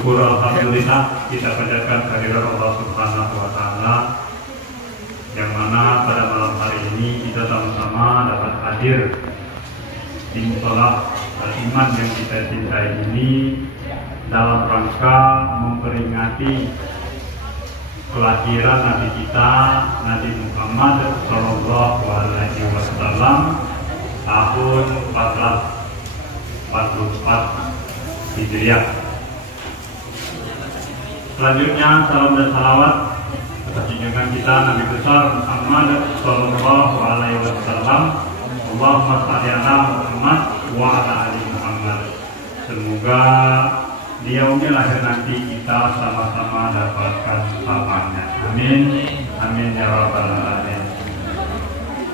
syukur alhamdulillah kita panjatkan kehadiran Allah Subhanahu wa taala yang mana pada malam hari ini kita sama-sama dapat hadir di musola Al-Iman yang kita cintai ini dalam rangka memperingati kelahiran Nabi kita Nabi Muhammad Sallallahu Alaihi Wasallam tahun 1444 Hijriah. Selanjutnya salam dan salawat atas junjungan kita Nabi besar Muhammad Sallallahu Alaihi Wasallam. Allahumma shalli ala Muhammad wa ala ali Muhammad. Semoga beliau lahir nanti kita sama-sama dapatkan pamannya. Amin. Amin ya rabbal alamin.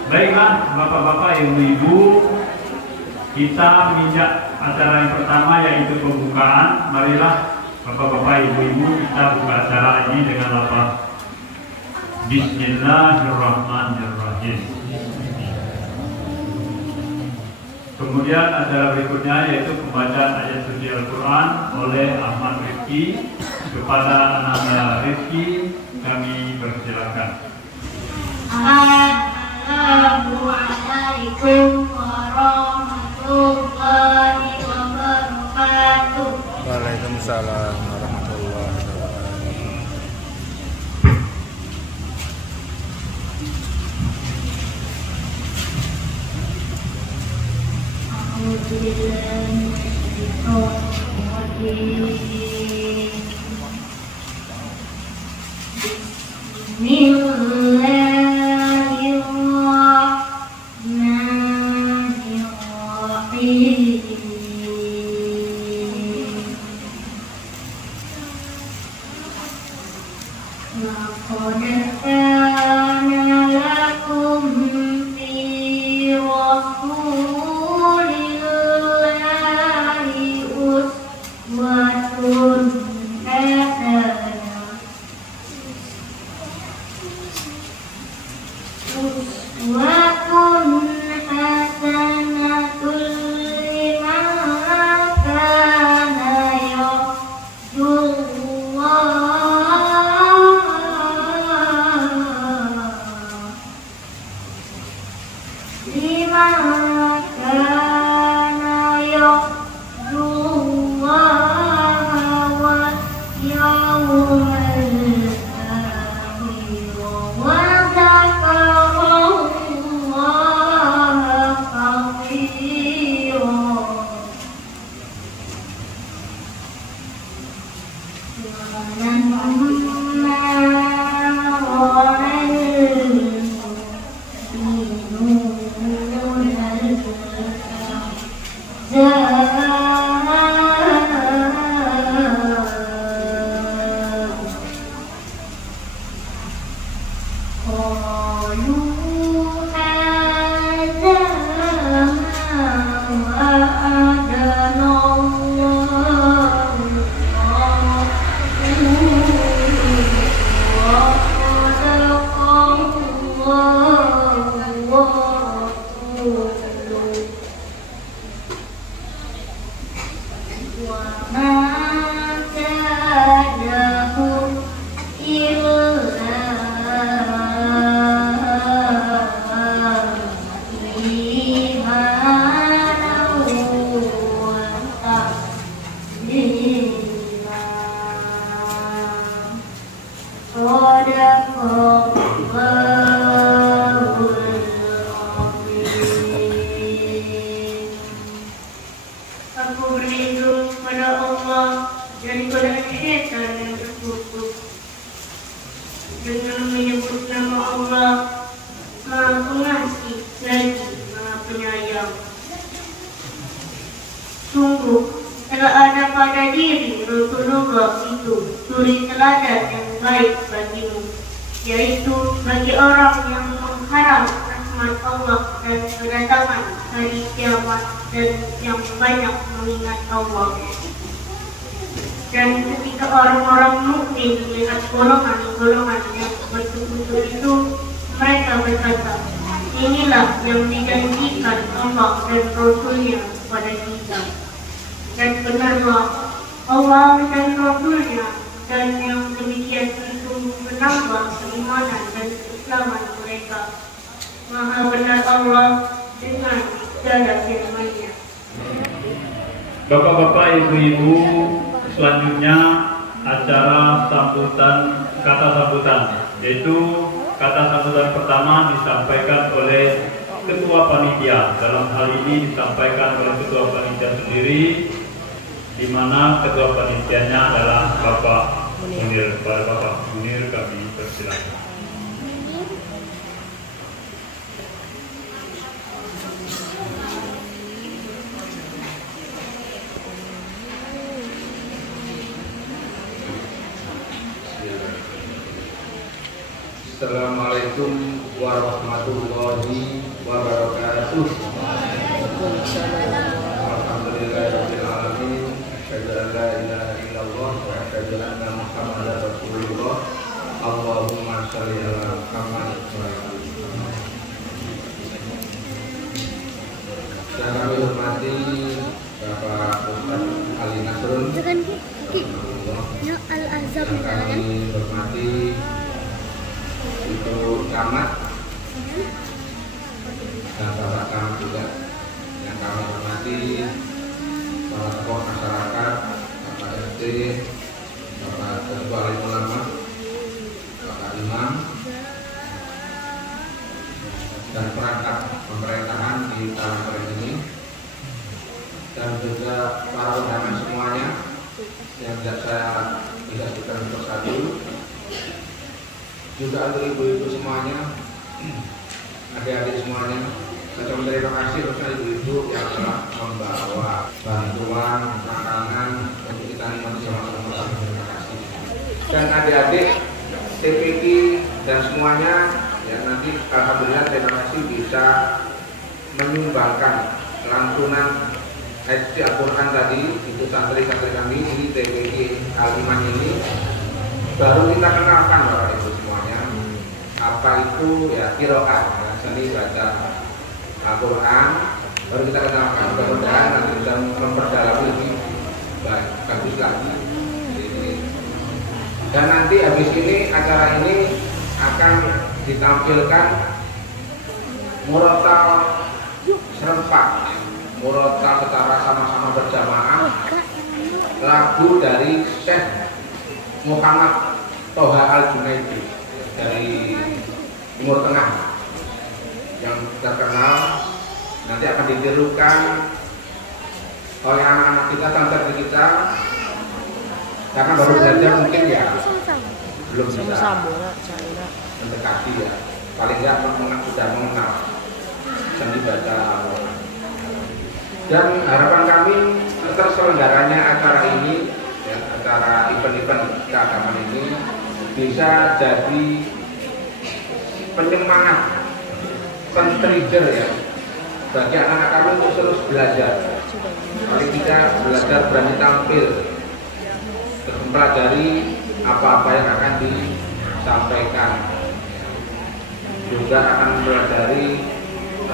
Baiklah bapak-bapak, ibu-ibu, kita menginjak acara yang pertama yaitu pembukaan. Marilah bapak-bapak, ibu-ibu, kita buka acara ini dengan lafaz Bismillahirrahmanirrahim. Kemudian acara berikutnya yaitu pembacaan ayat suci Al-Quran oleh Ahmad Rizki. Kepada anak Rizki kami persilakan. Assalamualaikum warahmatullahi wabarakatuh. Waalaikumsalam warahmatullahi wabarakatuh. Dan ketika orang-orang mukmin melihat golongan-golongan yang betul-betul itu, mereka berkata, inilah yang dijanjikan Allah dan Rasul-Nya kepada kita. Dan benarlah Allah dan Rasulnya, dan yang demikian itu menambah keimanan dan keislaman mereka. Maha benar Allah dengan segala firman-Nya. Bapak-bapak, ibu-ibu, selanjutnya acara kata sambutan, yaitu kata sambutan pertama disampaikan oleh Ketua Panitia. Dalam hal ini disampaikan oleh Ketua Panitia sendiri, di mana Ketua Panitianya adalah Bapak Munir. Bapak Munir, kami persilakan. Assalamualaikum warahmatullahi wabarakatuh. Alhamdulillahirabbil alamin. Asyhadu an la ilaha illallah wa asyhadu anna Muhammadar Rasulullah. Allahumma shalli ala Muhammad wa ala ali Muhammad. Yang kami hormati Bapak Ustaz Ali Nasrun. Yang kami hormati Ibu Camat dan Bapak Camat juga, yang kami hormati para tokoh masyarakat, Bapak RT, Bapak Ketua Alim Ulama, Bapak Imam, dan perangkat pemerintahan di Talangkeren ini, dan juga para undangan semuanya yang tidak saya bisa sebutkan persatu. Juga untuk ibu-ibu semuanya, adik-adik semuanya, saya ucapkan terima kasih kepada ibu-ibu yang telah membawa bantuan makanan untuk kita nikmati sama-sama. Terima kasih. Dan adik-adik TPQ dan semuanya, ya nanti alhamdulillah terima kasih bisa menyumbangkan lantunan ayat Al-Quran tadi. Itu santri-santri kami ini TPQ Kaliman ini baru kita kenalkan Bapak Ibu semuanya apa itu ya qiraat, seni baca Al-Quran, baru kita kenalkan. Mudah-mudahan nanti bisa memperdalam lebih bagus lagi ini. Dan nanti habis ini acara ini akan ditampilkan murotal serempak, murotal secara sama-sama berjamaah lagu dari Syekh Muhammad Toha Al-Junaidi dari Timur Tengah yang terkenal. Nanti akan ditirukan oleh anak-anak kita, santri kita, karena baru belajar mungkin ya belum bisa mendekati ya, paling tidak sudah mengenal seni baca. Dan harapan kami terselenggaranya acara ini, ya, acara event-event keagamaan ini bisa jadi penyemangat, pen-trigger ya bagi anak-anak kami untuk terus belajar. Paling tidak belajar berani tampil, mempelajari apa-apa yang akan disampaikan, juga akan mempelajari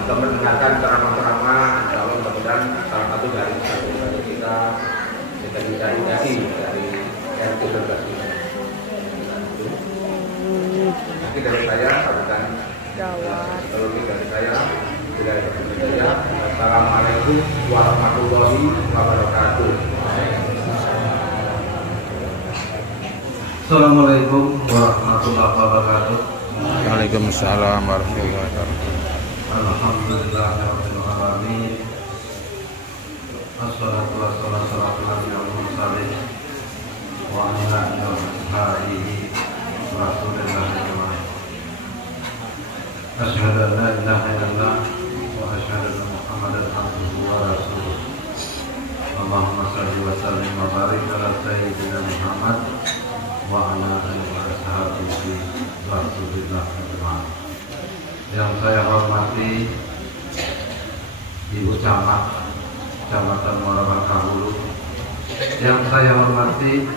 atau mendengarkan ceramah-ceramah. Kalau mudah-mudahan salah satu dari kita bisa didai dari RT 12 ini. Nanti dari saya sampaikan teknologi dari saya. Assalamualaikum warahmatullahi wabarakatuh. Assalamualaikum warahmatullahi wabarakatuh. Waalaikumsalam warahmatullahi wabarakatuh. Alhamdulillahirabbil alamin. Wassalatu wassalamu ala mursalin wa ala alihi wa sahbihi. Asyhadu an la ilaha illallah wa asyhadu anna Muhammadan abduhu wa rasuluh. Allahumma shalli wa sallim wa barik ala sayyidina Muhammad wa ala alihi wa sahbihi wa sallam. Yang saya hormati Ibu Camat Kecamatan Muara Kahulu, yang saya hormati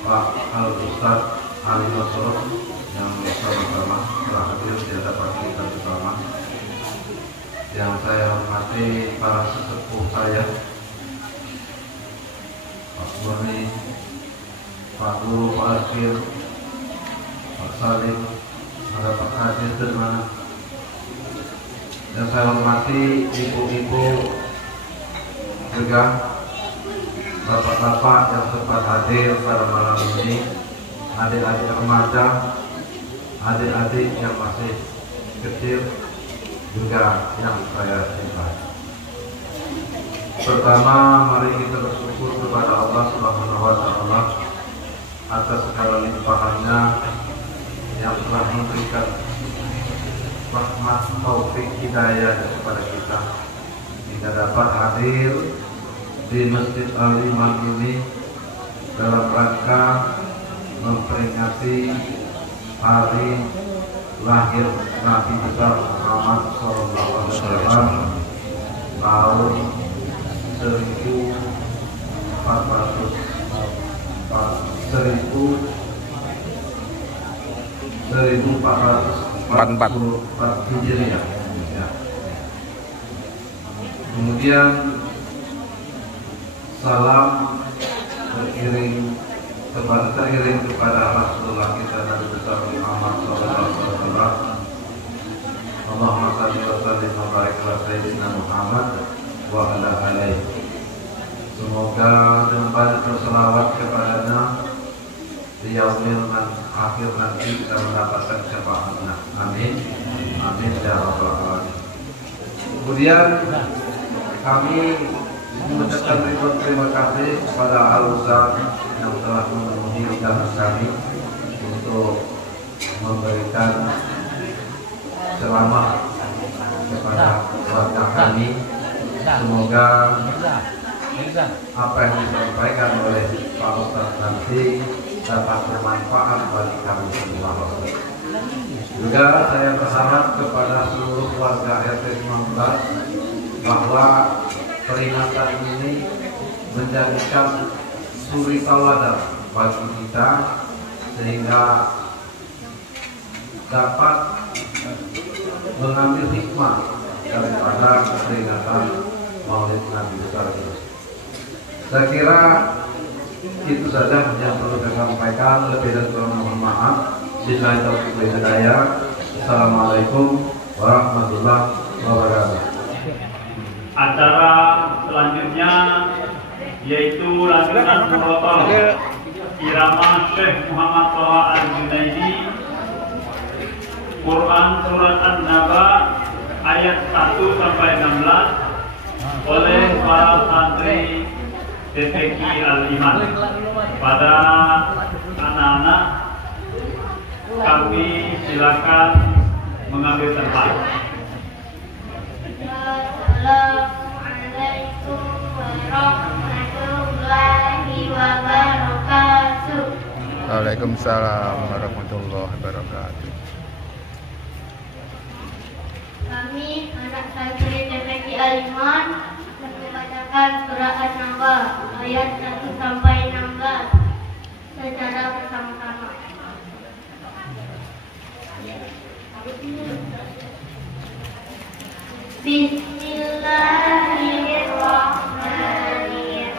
Pak Al-Ustaz Ali Nasrun yang sama-sama telah hadir di hadapan kita bersama, yang saya hormati para sesepuh saya Pak Guru, Pak Asyir, Pak Salim, ada Pak Hadir dan mana. Yang saya hormati ibu-ibu juga bapak-bapak yang sempat hadir pada malam ini, adik-adik remaja, adik-adik yang masih kecil, juga yang saya cintai. Pertama, mari kita bersyukur kepada Allah Subhanahu wa Ta'ala atas segala limpahannya yang telah memberikan rahmat, taufik, hidayah kepada kita hingga dapat hadir di Masjid Al-Iman ini dalam rangka memperingati hari lahir Nabi besar Muhammad SAW tahun 1444 Hijriah. Ya. Kemudian salam teriring kepada Rasulullah kita Nabi besar Muhammad SAW. Allahumma shalli wa sallim wa barik ala sayyidina Muhammad wa ala alihi. Semoga dengan banyak berselawat kepadanya di yaumil akhir nanti kita mendapatkan syafaatnya. Amin. Amin ya rabbal alamin. Kemudian kami mengucapkan terima kasih kepada Al-Ustaz yang telah memenuhi undangan kami untuk memberikan ceramah kepada warga kami. Semoga apa yang disampaikan oleh Pak Ustaz nanti dapat bermanfaat bagi kami semua. Juga saya berharap kepada seluruh warga RT 19 bahwa peringatan ini menjadikan suri tauladan bagi kita sehingga dapat mengambil hikmah daripada peringatan Maulid Nabi besar ini. Saya kira itu saja yang perlu saya sampaikan. Lebih dan kurang mohon maaf. Billahi taufiq wal hidayah. Assalamualaikum warahmatullahi wabarakatuh. Acara selanjutnya yaitu lanjutan protokol irama Syekh Muhammad Thawa Al-Junaidi, Quran Surat An-Naba ayat 1 sampai 16 oleh para santri TPQ Al-Iman. Pada anak-anak kami silakan mengambil tempat. Assalamualaikum warahmatullahi wabarakatuh. Waalaikumsalam warahmatullahi wabarakatuh. Kami anak santri TPQ Al-Iman membacakan surah An-Naba ayat 1 sampai 16 secara bersama-sama. Bismillahirrahmanirrahim.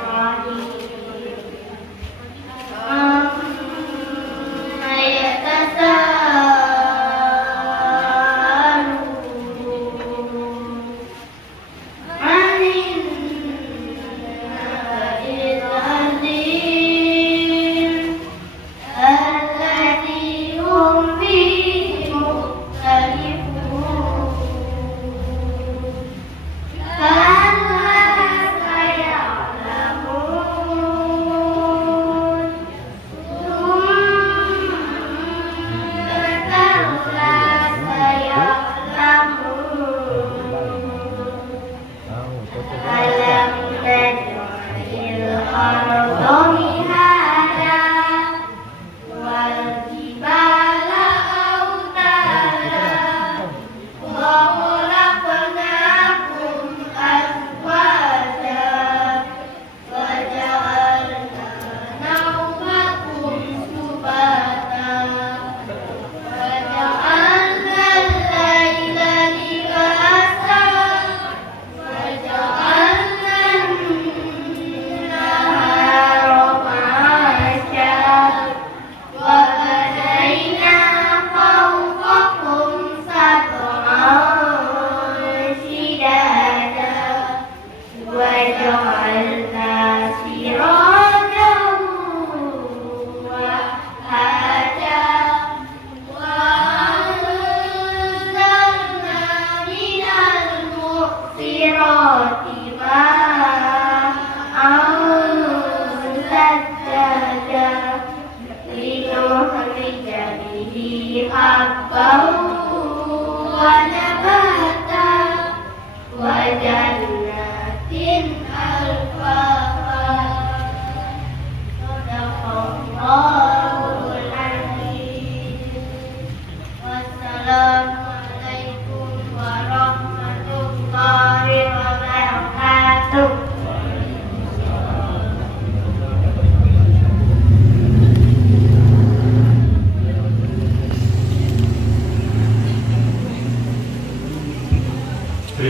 Amma yatasaalun 'anil naba'il 'azim alladzi hum fihi mukhtalifun.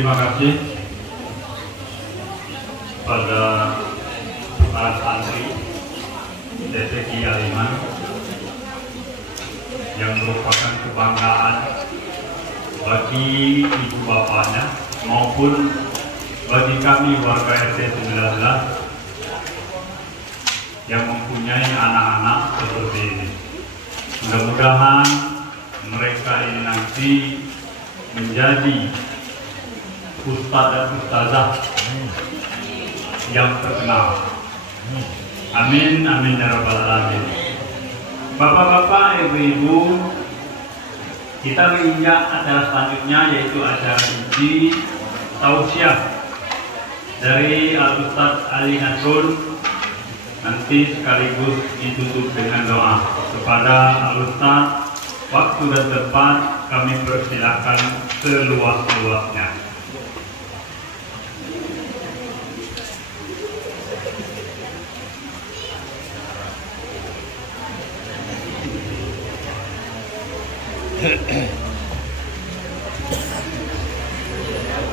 terima kasih pada para santri TPQ Aliman yang merupakan kebanggaan bagi ibu bapaknya maupun bagi kami warga RT 19 yang mempunyai anak-anak seperti ini. Mudah-mudahan mereka ini nanti menjadi ustadz dan ustazah yang terkenal. Amin, amin ya rabbal alamin. Bapak-bapak, ibu-ibu, kita menginjak acara selanjutnya yaitu acara uji tausiah dari Al-Ustadz Ali Nasrul. Nanti sekaligus ditutup dengan doa. Kepada Al-Ustadz, waktu dan tempat kami persilakan seluas-luasnya.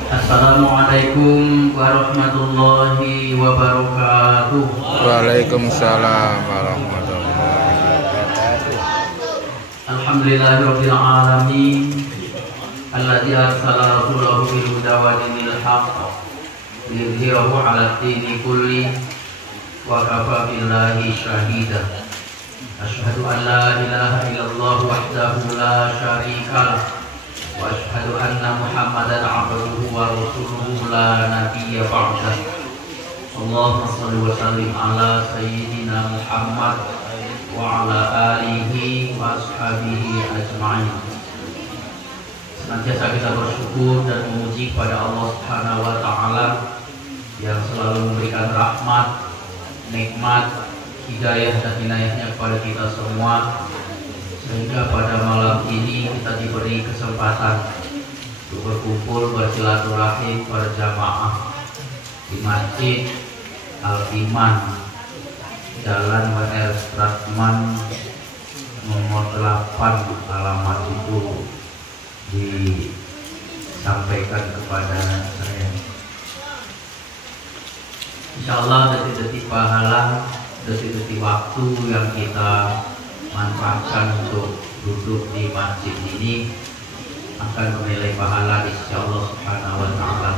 Assalamualaikum warahmatullahi wabarakatuh. Waalaikumsalam warahmatullahi wabarakatuh. Alhamdulillahirabbil alamin alladzi arsala rasulahu bil huda wa dinil haqq liyudhhirahu 'ala ad-dini kulli wa kafa billahi shahida. Asyhadu an la ilaha illallah wahdahu la syarika lah wa asyhadu anna Muhammadan 'abduhu wa rasuluhu la nabiyya ba'dah. Allahumma shalli wa sallim ala sayyidina Muhammad wa ala alihi wa ashabihi ajma'in. Senantiasa kita bersyukur dan memuji pada Allah Subhanahu wa taala yang selalu memberikan rahmat, nikmat, hidayah dan inayahnya kepada kita semua, sehingga pada malam ini kita diberi kesempatan untuk berkumpul bersilaturahim berjamaah di Masjid Al-Iman, Jalan W.R. Stratman nomor 8, alamat itu disampaikan kepada saya. Insyaallah detik-detik pahala, detik-detik waktu yang kita manfaatkan untuk duduk di masjid ini akan menilai pahala di sisi Allah Subhanahu wa taala.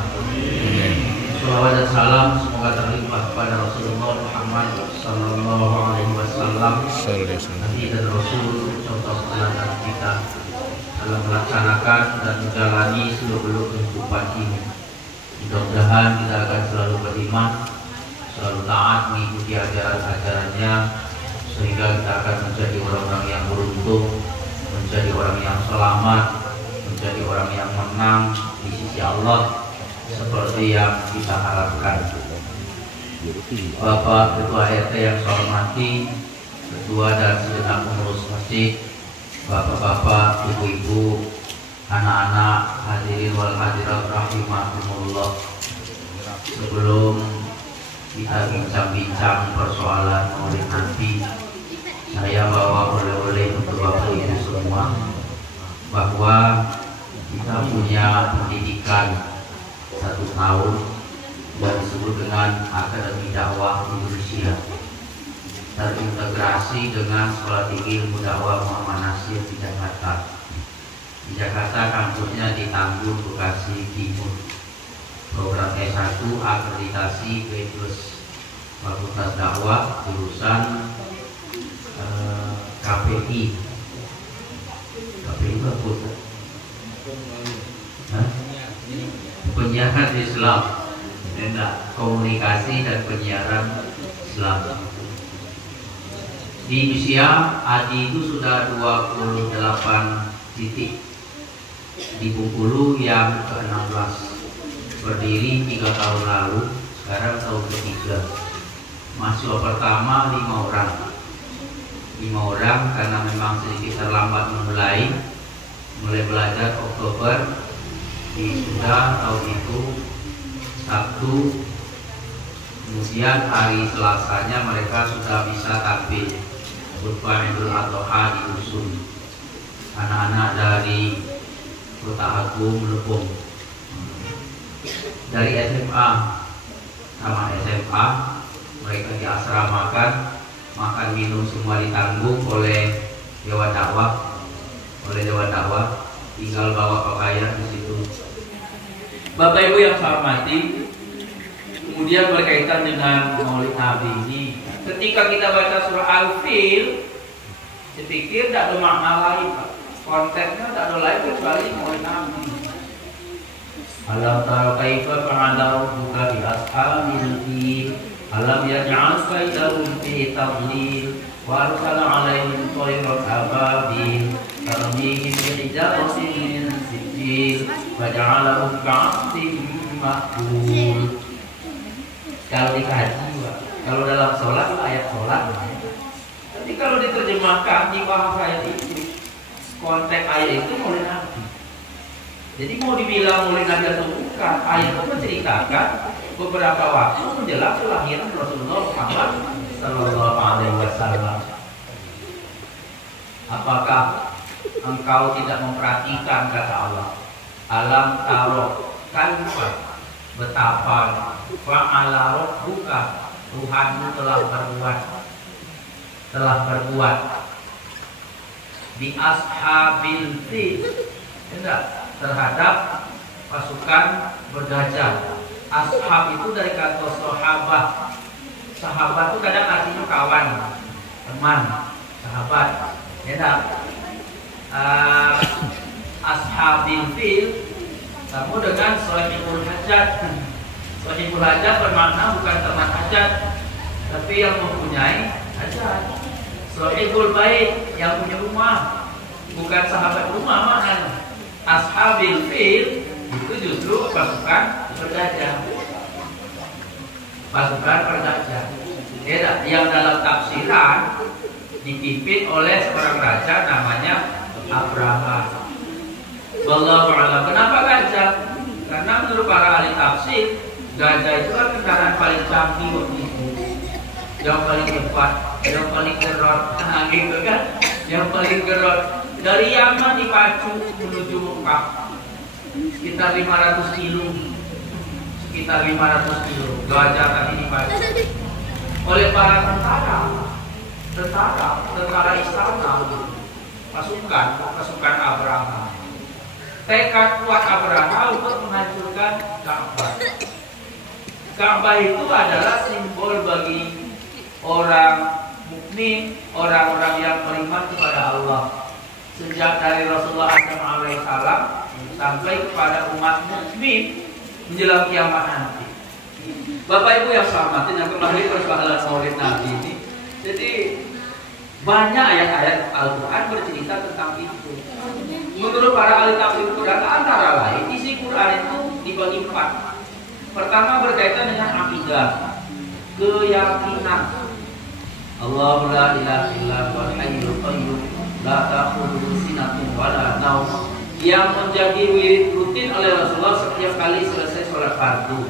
Salawat dan salam semoga terlimpah kepada Rasulullah Muhammad sallallahu alaihi wasallam, nabi dan rasul, contoh teladan kita dalam melaksanakan dan menjalani seluruh kehidupan ini. Mudah-mudahan kita akan selalu beriman, selalu taat mengikuti ajaran-ajarannya, sehingga kita akan menjadi orang-orang yang beruntung, menjadi orang yang selamat, menjadi orang yang menang di sisi Allah seperti yang kita harapkan. Bapak Ketua RT yang saya hormati, Ketua dan segenap pengurus masjid, bapak-bapak, ibu-ibu, anak-anak, hadirin wal hadirat rahimakumullah. Sebelum kita bincang-bincang persoalan maulid nanti, saya bawa oleh-oleh untuk bapak ibu semua, bahwa kita punya pendidikan 1 tahun yang disebut dengan Akademi Dakwah Indonesia, terintegrasi dengan Sekolah Tinggi Ilmu Dakwah Muhammad Nasir di Jakarta. Di Jakarta kampusnya di Tanggul, Bekasi Timur. Program S1 akreditasi B+ Fakultas Dakwah jurusan KPI. KPI itu apa? Penyiaran Islam, komunikasi dan penyiaran Islam. Di usia Adi itu sudah 28 titik. Di Bengkulu yang ke-16, berdiri 3 tahun lalu, sekarang tahun ketiga. Mahasiswa pertama 5 orang. 5 orang karena memang sedikit terlambat mulai belajar Oktober. Sudah tahun itu Sabtu, kemudian hari Selasanya mereka sudah bisa tampil khutbah Idul Adha di dusun. Anak-anak dari Kota Agung Lebong dari SMA sama SMA, mereka diasramakan, makan minum semua ditanggung oleh Dewan Dakwah, tinggal bawa pakaian di situ. Bapak Ibu yang saya hormati, kemudian berkaitan dengan Maulid Nabi ini, ketika kita baca surah Al-Fil, saya pikir tidak ada makna lain, Pak. Konteksnya tidak ada lain kecuali Maulid Nabi. Alam tara kaifa fa'ala rabbuka bi ashabil fil alam yaj'al kaidahum fi tadlil wa arsala 'alaihim tayran ababil tarmihim bi hijaratin min sijil wa ja'alahum ka'asfin ma'kul. Kalau dikaji, kalau dalam sholat ayat sholat, tapi kalau diterjemahkan di bahasa ayat itu, konteks ayat itu Maulid Nabi. Jadi mau dibilang Maulid Nabi atau bukan, ayat itu menceritakan beberapa waktu menjelang kelahiran Rasulullah Muhammad Sallallahu Alaihi Wasallam. Apakah engkau tidak memperhatikan kata Allah? Alam taro kaifa, betapa fa'ala rabbuka, Tuhanmu telah berbuat di ashabil fil, terhadap pasukan bergajah. Ashab itu dari kata sahabat. Sahabat itu kadang artinya kawan, teman, sahabat. Ashabil fil kamu dengan sahibul hajat. Sahibul hajat bermakna bukan teman hajat, tapi yang mempunyai hajat. Sahibul bait yang punya rumah, bukan sahabat rumah mahal. Ashabil fil itu justru pasukan bergajah. Pasukan bergajah. Yang dalam tafsiran dipimpin oleh seorang raja namanya Abraha. Wallahu a'lam. Kenapa gajah? Karena menurut para ahli tafsir, gajah itu kan kendaraan paling canggih waktu itu, yang paling cepat, yang paling gerot, gitu kan? Yang paling gerot. Dari Yaman dipacu menuju Mekah sekitar 500 kilo. Gajah tadi dipacu oleh para tentara istana, pasukan Abraha. Tekad kuat Abraha untuk menghancurkan Ka'bah. Ka'bah itu adalah simbol bagi orang mukmin, orang-orang yang beriman kepada Allah. Sejak dari Rasulullah SAW sampai kepada umat mukmin menjelang kiamat nanti. Bapak Ibu yang saya hormati, yang kembali persoalan Maulid Nabi ini, jadi banyak ayat-ayat Al-Quran bercerita tentang itu. Menurut para ahli tafsir Quran, antara lain isi Quran itu dibagi 4. Pertama berkaitan dengan akidah, keyakinan. Allahu la ilaha illa huwal hayyul qayyum la ta'khudhuhu sinatun wa la naum, yang menjadi wirid rutin oleh Rasulullah setiap kali selesai sholat fardu.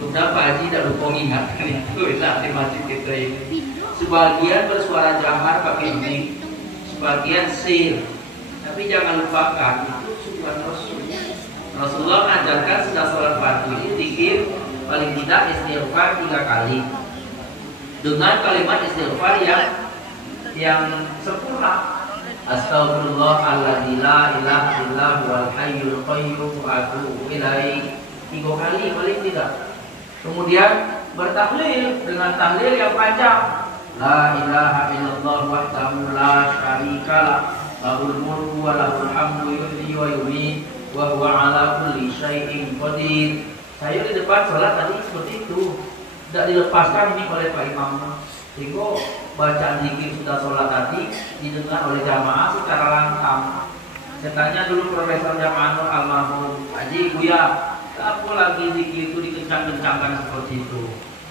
Mudah Pak Haji tidak lupa ingatkan itu di masjid kita ini. Sebagian bersuara jahar pakai ini, sebagian sir. Tapi jangan lupakan itu sunnah Rasul. Rasulullah mengajarkan setelah sholat fardu ini zikir paling tidak istighfar 3 kali dengan kalimat istighfar yang sempurna. Astagfirullahaladzim la ilaha illa huwal hayyul qayyum wa atubu ilaihi 3 kali paling tidak. Kemudian bertahlil dengan tahlil yang panjang. La ilaha illallah wahdahu la syarikalah, lahul mulku wa lahul hamdu yuhyi wa yumiit wa huwa ala kulli syai'in qadir. Saya di depan sholat tadi seperti itu, tidak dilepaskan ini oleh Pak Imam. Sehingga bacaan zikir sudah sholat tadi didengar oleh jamaah secara lantang. Saya tanya dulu Profesor Jamanul almarhum Haji Buya, apa lagi zikir itu dikencang-kencangkan seperti itu?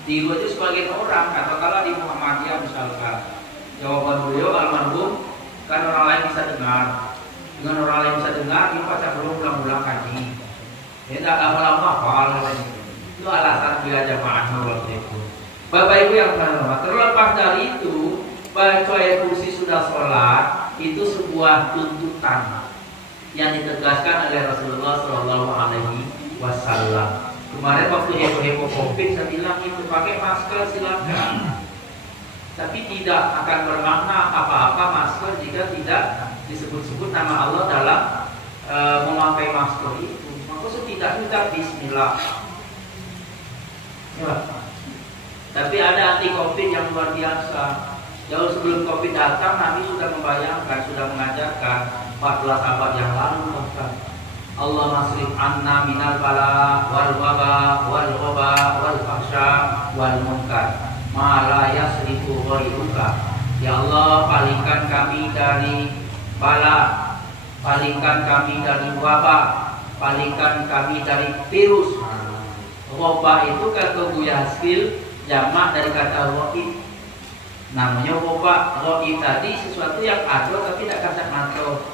Tiru aja sebagian orang, katakanlah di Muhammadiyah misalkan. Jawaban beliau almarhum, kan orang lain bisa dengar. Dengan orang lain bisa dengar, dia baca belum ulang-ulang kaji. Dia tidak lama-lama hafal. Itu alasan beliau jamaah waktu itu. Bapak Ibu yang terlepas dari itu, baca ayat kursi sudah sholat itu sebuah tuntutan yang ditegaskan oleh Rasulullah SAW wasallam. Kemarin waktu heboh-heboh COVID saya bilang itu pakai masker silakan, tapi tidak akan bermakna apa-apa masker jika tidak disebut-sebut nama Allah dalam memakai masker itu. Maka setidaknya kita bismillah. Ya. Tapi ada anti COVID yang luar biasa. Jauh sebelum COVID datang, Nabi sudah membayangkan, sudah mengajarkan 14 abad yang lalu bahkan Allah masrif anna minal bala wal waba wal ghoba wal fahsya wal munkar ma la yasrifu ghairuka. Ya Allah, palingkan kami dari bala, palingkan kami dari wabah, palingkan kami dari virus. Wabah itu kata Buya Haskil jamak dari kata roib. Namanya wabah. Roib tadi sesuatu yang ada tapi tidak kasat mata.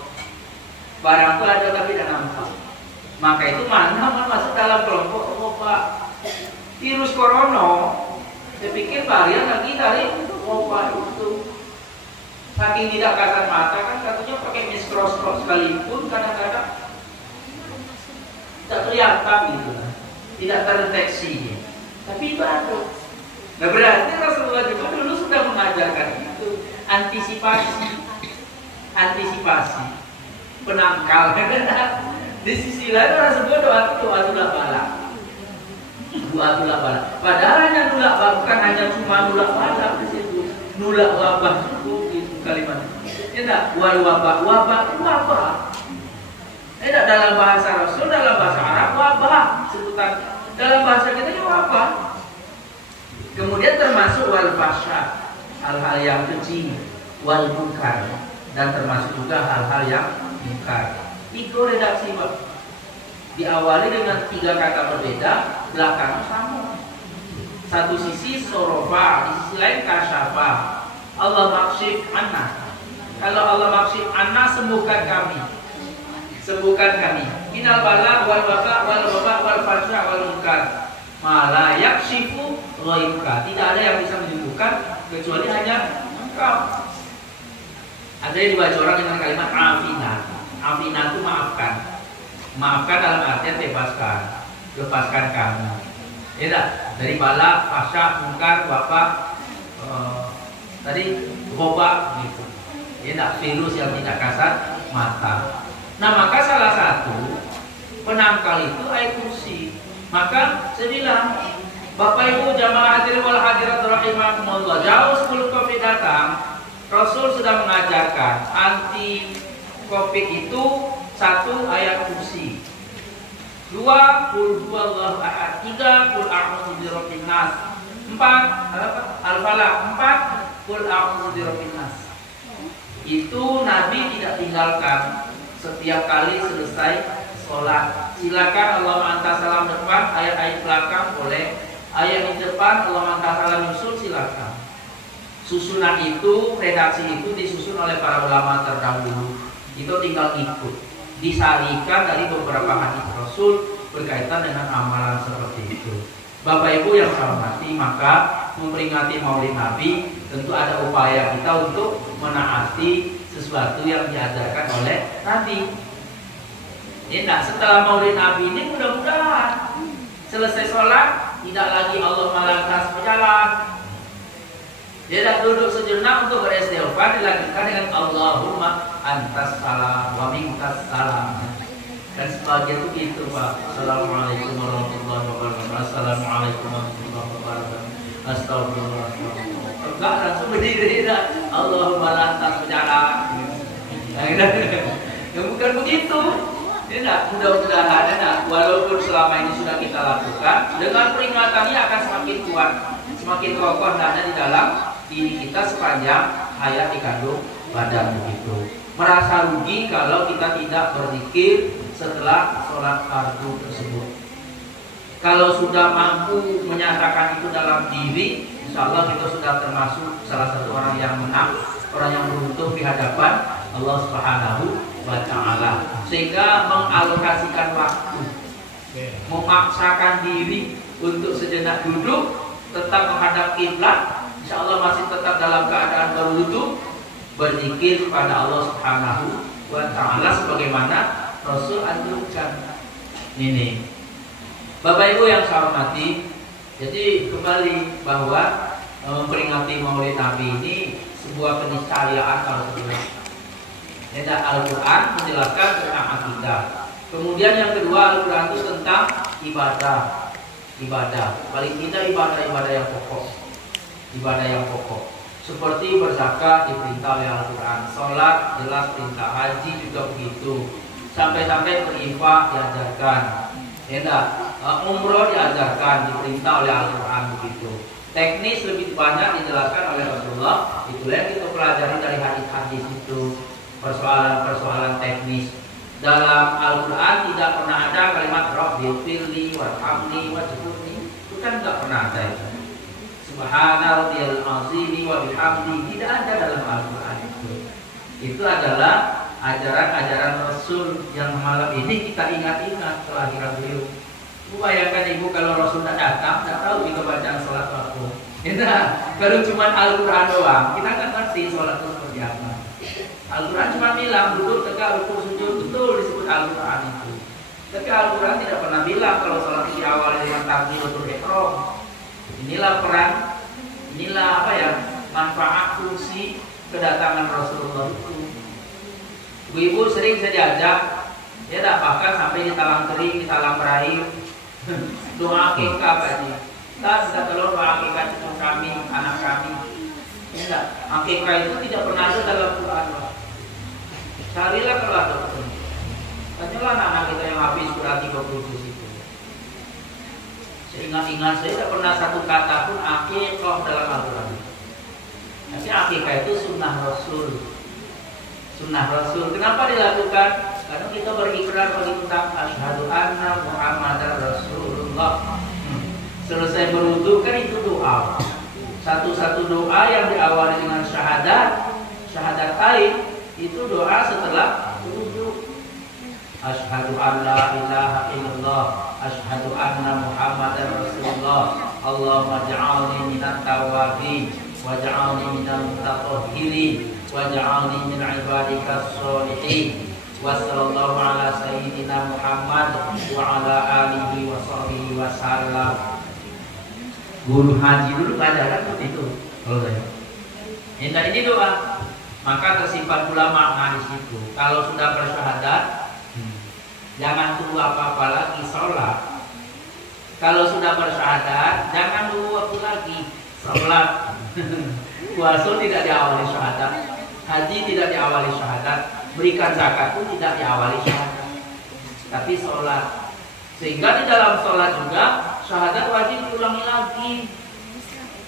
Barang itu ada tapi tidak nampak. Maka itu mana masuk dalam kelompok wabah. Virus corona, saya pikir varian lagi dari wabah itu. Saking tidak kasat mata kan katanya pakai mikroskop sekalipun kadang-kadang tidak kelihatan gitu, tidak terdeteksi. Tapi itu ada. Nah berarti Rasulullah juga dulu sudah mengajarkan itu, antisipasi, penangkal. Di sisi lain orang sebut doa tulak bala. Padahal hanya nulak bala, bukan hanya cuma nulak bala di situ, nulak wabah itu kalimat. Ya tak, wabah itu wabah. Tidak dalam bahasa Rasul, dalam bahasa Arab wabah sebutan. Dalam bahasa kita juga wabah. Kemudian termasuk wal fahsya, hal-hal yang keji, wal munkar, dan termasuk juga hal-hal yang munkar. Itu redaksi Pak. Diawali dengan 3 kata berbeda, belakangnya sama. Satu sisi sorofa, di sisi lain kasyafa. Allah maksif anna. Kalau Allah maksif anna, sembuhkan kami. Sembuhkan kami. Minal bala wal waba wal fahsya wal munkar. Mala yakshifu ghaibka. Tidak ada yang bisa menyembuhkan kecuali hanya Engkau. Ada yang dibaca orang dengan kalimat afina. Afina itu maafkan. Maafkan dalam artian lepaskan kami. Ya, dari bala, fahsya, munkar, wabah, tadi wabah gitu. Ya, virus yang tidak kasat mata. Nah, maka salah satu penangkal itu ayat kursi. Maka saya bilang, Bapak Ibu jamaah hadirin wal hadirat rahimakumullah, jauh sebelum Covid datang, Rasul sudah mengajarkan anti Covid itu 1 ayat kursi, 2 qul huwallahu ahad, 3 qul a'udzu birabbin nas, 4 al-falaq, 4 qul a'udzu birabbin nas. Itu Nabi tidak tinggalkan setiap kali selesai sholat. Silakan Allah anta salam depan, ayat-ayat belakang boleh, ayat di depan Allah anta salam nyusul silakan. Susunan itu, redaksi itu disusun oleh para ulama terdahulu. Itu tinggal ikut. Disarikan dari beberapa hadis Rasul berkaitan dengan amalan seperti itu. Bapak Ibu yang saya hormati, maka memperingati Maulid Nabi tentu ada upaya kita untuk menaati sesuatu yang diajarkan oleh Nabi. Ya, setelah Maulid Nabi ini mudah-mudahan selesai sholat tidak lagi Allah malantas berjalan. Dia tidak duduk sejenak untuk beristighfar, dilanjutkan dengan Allahumma antas salam wa minkas salam. Dan sebagian itu gitu Pak. Assalamualaikum warahmatullahi wabarakatuh. Assalamualaikum warahmatullahi wabarakatuh. Astagfirullahaladzim. Enggak langsung berdiri dah. Allahumma lantas berjalan. Ya bukan begitu. Tidak, mudah-mudahan walaupun selama ini sudah kita lakukan, dengan peringatannya akan semakin kuat, semakin kokoh hendaknya di dalam diri kita sepanjang hayat di kandung badan begitu. Merasa rugi kalau kita tidak berzikir setelah sholat fardu tersebut. Kalau sudah mampu menyatakan itu dalam diri, insya Allah kita sudah termasuk salah satu orang yang menang, orang yang beruntung di hadapan Allah Subhanahu wa Ta'ala. Sehingga mengalokasikan waktu, memaksakan diri untuk sejenak duduk, tetap menghadap kiblat, insya Allah masih tetap dalam keadaan berwudu, berzikir kepada Allah Subhanahu wa Ta'ala sebagaimana Rasul anjurkan. Ini Bapak Ibu yang saya hormati, jadi kembali bahwa memperingati Maulid Nabi ini sebuah keniscayaan kalau sebenarnya. Al-Quran menjelaskan tentang akidah. Kemudian yang kedua, Al-Quran itu tentang ibadah. Paling tidak ibadah yang pokok. Ibadah yang pokok. Seperti berzakat diperintah oleh Al-Quran, sholat jelas perintah, haji juga begitu. Sampai-sampai berinfak diajarkan. Umroh diajarkan, diperintah oleh Al-Quran begitu. Teknis lebih banyak dijelaskan oleh Rasulullah. Itulah yang kita pelajari dari hadis-hadis itu. Persoalan-persoalan teknis. Dalam Al-Quran tidak pernah ada kalimat Rabbil firli warhamni wajburni. Itu kan tidak pernah ada itu. Subhana rabbiyal azimi wa bihamdi, tidak ada dalam Al-Quran itu. Itu adalah ajaran-ajaran Rasul yang malam ini kita ingat-ingat kelahiran beliau. Bayangkan ibu kalau Rasul tidak datang, tidak tahu kita bacaan sholat waktu. Kalau cuma Al-Quran doang, kita kan ngerti sholat itu seperti apa. Al-Quran cuma bilang duduk tegak, rukuk, sujud, betul disebut Al-Quran itu. Tapi Al-Quran tidak pernah bilang kalau sholat diawali dengan takbiratul ihram. Inilah peran, manfaat fungsi kedatangan Rasulullah itu. Ibu-ibu sering saya diajak, bahkan sampai di talang kering, di talang berair, doa akikah Pak Haji. Kita tolong doa akikah cucu kami, anak kami. Akikah itu tidak pernah ada dalam Quran. Carilah kalau ada. Tanyalah anak-anak kita yang habis Quran 30 itu. Seingat-ingat saya tidak pernah satu kata pun akikah dalam Al-Quran. Tapi akikah itu sunnah Rasul. Sunnah Rasul. Kenapa dilakukan? Karena kita berikrar bagi tentang asyhadu anna Muhammadar Rasulullah. Selesai berwudu kan itu doa. Satu-satu doa yang diawali dengan syahadatain itu doa setelah wudu. Asyhadu an la ilaha illallah, asyhadu anna Muhammadar Rasulullah. Allahumma ja'alni minat tawabin waj'alni minal mutatahhirin waj'alni min ibadikas sholihin. Wassallallahu ala sayyidina Muhammad wa ala alihi wa sahbihi wasallam. Guru haji dulu pelajaran seperti itu. Kalau saya. Ini doa. Maka tersimpan pula makna di situ. Kalau sudah bersyahadat, jangan tunggu apa-apa lagi sholat. Kalau sudah bersyahadat, jangan tunggu waktu lagi sholat. Puasa tidak diawali syahadat, haji tidak diawali syahadat, berikan zakat pun tidak diawali syahadat, tapi sholat. Sehingga di dalam sholat juga syahadat wajib diulangi lagi.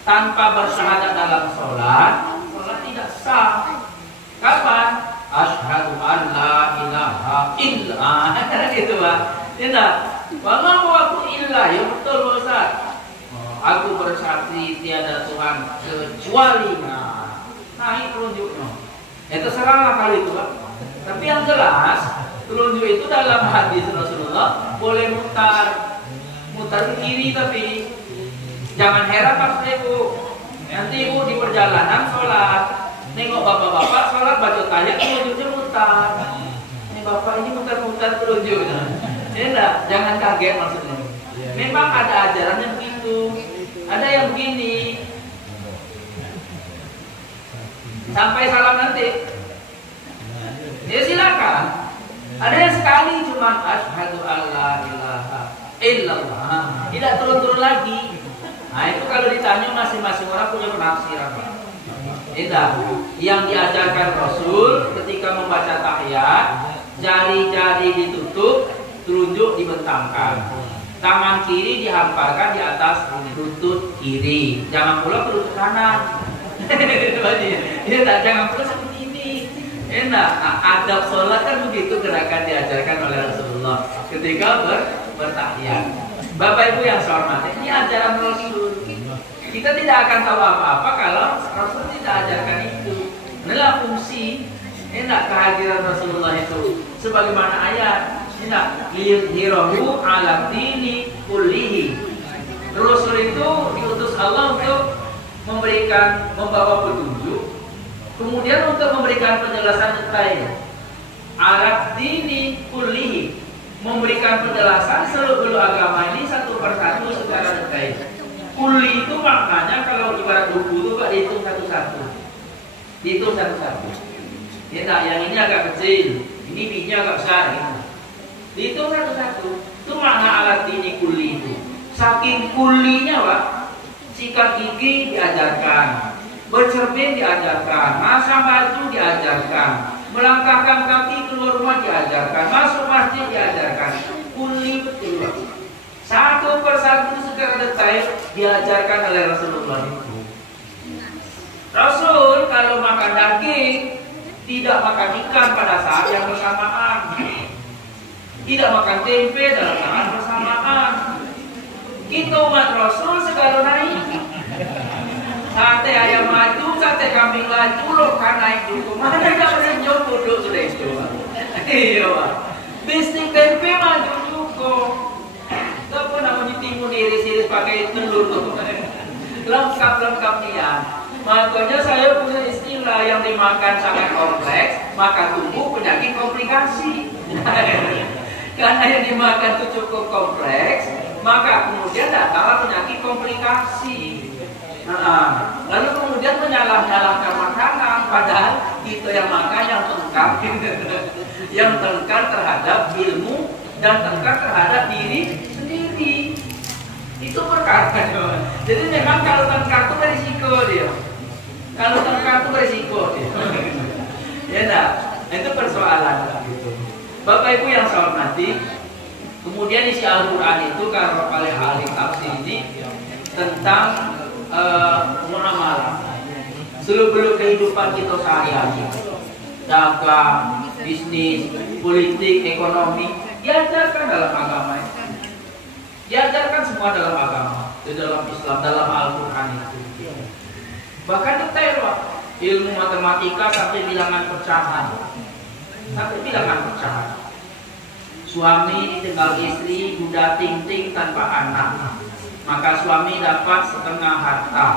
Tanpa bersyahadat dalam sholat tidak sah. Kapan? Asyhadu an la ilaha illa. Gitu Pak. Tidak. Wa ma huwa illa. Ya betul Ustaz. Aku bersaksi tiada Tuhan kecuali. Nah itu telunjuknya. Terserahlah kali itu Pak. Tapi yang jelas telunjuk itu dalam hadis Rasulullah boleh mutar ke kiri, tapi jangan heran Pak Ibu. Nanti Ibu di perjalanan sholat, nengok bapak-bapak sholat baca tahiyat telunjuknya mutar. Ini bapak ini mutar-mutar telunjuknya. Enggak, jangan kaget maksudnya. Memang ada ajarannya begitu. Ada yang begini. Sampai salam nanti. Ya silakan. Ada yang sekali cuma asyhadu alla ilaha illallah. Tidak turun-turun lagi. Nah itu kalau ditanya masing-masing orang punya penafsiran. Tidak. Yang diajarkan Rasul ketika membaca tahiyat, jari-jari ditutup, telunjuk dibentangkan, tangan kiri dihamparkan di atas lutut kiri, jangan pula ke lutut kanan. Jangan pula seperti ini. Enak. Adab sholat kan begitu gerakan diajarkan oleh Rasulullah ketika bertahiyat. Bapak Ibu yang saya hormati, ini ajaran Rasul. Kita tidak akan tahu apa-apa kalau Rasul tidak ajarkan itu. Inilah fungsi kehadiran Rasulullah itu. Sebagaimana ayat, liyudhhirahu 'ala dini kullihi. Rasul itu diutus Allah untuk membawa petunjuk, kemudian untuk memberikan penjelasan detail. 'Ala dini kullihi. memberikan penjelasan seluruh agama ini satu persatu secara detail. Kuli itu maknanya kalau ibarat buku itu Pak dihitung satu-satu. Dihitung satu-satu. Ya, nah, yang ini agak kecil, ini biji agak besar gitu. Dihitung satu-satu. Itu makna alat ini kuli itu. Saking kulinya Pak, sikat gigi diajarkan, bercermin diajarkan, masang baju diajarkan, melangkahkan kaki keluar rumah diajarkan, masuk masjid diajarkan. Kuli betul Pak. Satu persatu secara detail diajarkan oleh Rasulullah itu. Rasul kalau makan daging tidak makan ikan pada saat yang bersamaan, tidak makan tempe dalam saat bersamaan. Kita umat Rasul segala naik. Sate ayam maju, sate kambing laju, lokan naik dulu. Mana tidak bersenyum duduk sudah itu. Iya Pak. Bisnis tempe maju juga. Tidak pernah menyetimu diri pakai telur tuh. Lengkap niat. Makanya saya punya istilah yang dimakan sangat kompleks, maka tumbuh penyakit komplikasi. Karena yang dimakan itu cukup kompleks, maka kemudian datanglah penyakit komplikasi. Lalu kemudian menyalah-nyalahkan makanan, padahal itu yang makan yang tengkar, yang tengkar terhadap ilmu dan tengkar terhadap diri sendiri. Itu perkara. Jadi memang kalau tengkar itu berisiko dia. Kalau tengkar itu berisiko dia. Ya enggak? Itu persoalan gitu. Bapak Ibu yang saya hormati, kemudian isi Al-Quran itu kalau oleh ahli tafsir ini tentang muamalah, seluruh kehidupan kita sehari-hari, dagang, bisnis, politik, ekonomi, diajarkan dalam agama itu. Diajarkan semua dalam agama, di dalam Islam, dalam Al-Quran itu. Bahkan detail Pak, ilmu matematika sampai bilangan pecahan. Sampai bilangan pecahan. Suami ditinggal istri, duda ting-ting tanpa anak, maka suami dapat setengah harta.